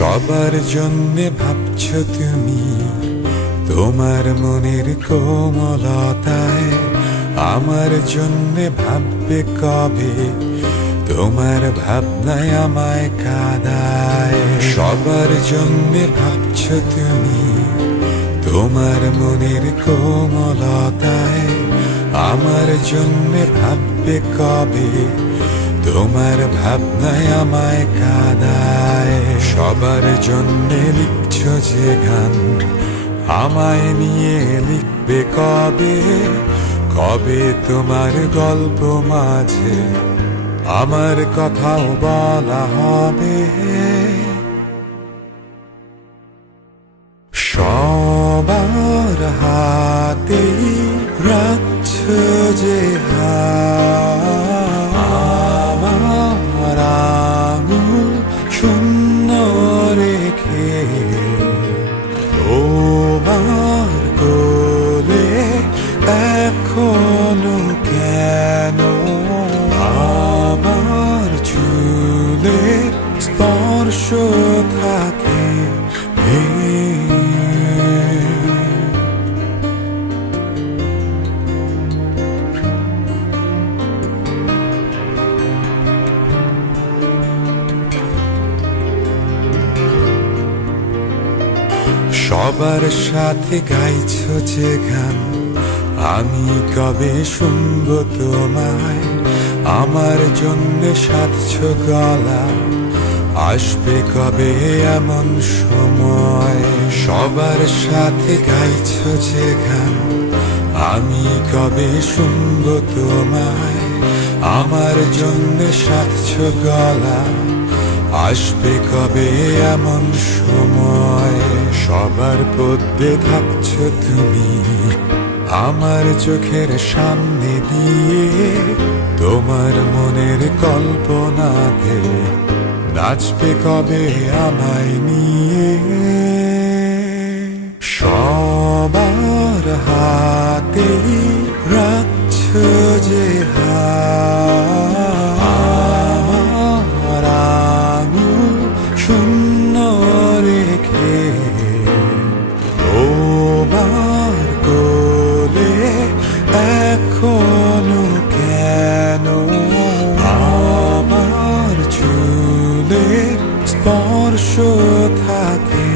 সবার জন্যে ভাবছো তুমি, তোমার মনের কোমলতায় আমার জন্যে ভাববে কবে? তোমার ভাবনায় আমায় কাঁদায়। সবার জন্যে ভাবছো তুমি, তোমার মনের কোমলতায় আমার জন্যে ভাববে কবে? তোমার ভাবনায় আমায় কাঁদায়। সবার জন্যে লিখছো যে গান, আমায় নিয়ে লিখবে কবে? কবে তোমার গল্প মাঝে আমার কথাও বলা হবে? সবার হাতেই রাখছো যে আমার আঙুল শূন্য রেখে, তোমার কোলে এখনো কেন আমার চুলের স্পর্শ থাকে? সবার সাথে গাইছো যে গান, আমি কবে শুনবো তোমায়? আমার জন্যে সাধছো গলা, আসবে কবে এমন সময়? সবার সাথে গাইছো যে গান, আমি কবে শুনবো তোমায়? আমার জন্যে সাধছো গলা, আসবে কবে এমন সময়? সবার পদ্মে থাকছো তুমি, আমার চোখের সামনে দিয়ে তোমার মনের কল্পনাতে নাচবে কবে আমায় নিয়ে? সবার হাতেই রাখছো যে আমার আঙুল শূন্য রেখে, তোমার কোলে এখনো কেন আমার চুলের স্পর্শ থাকে?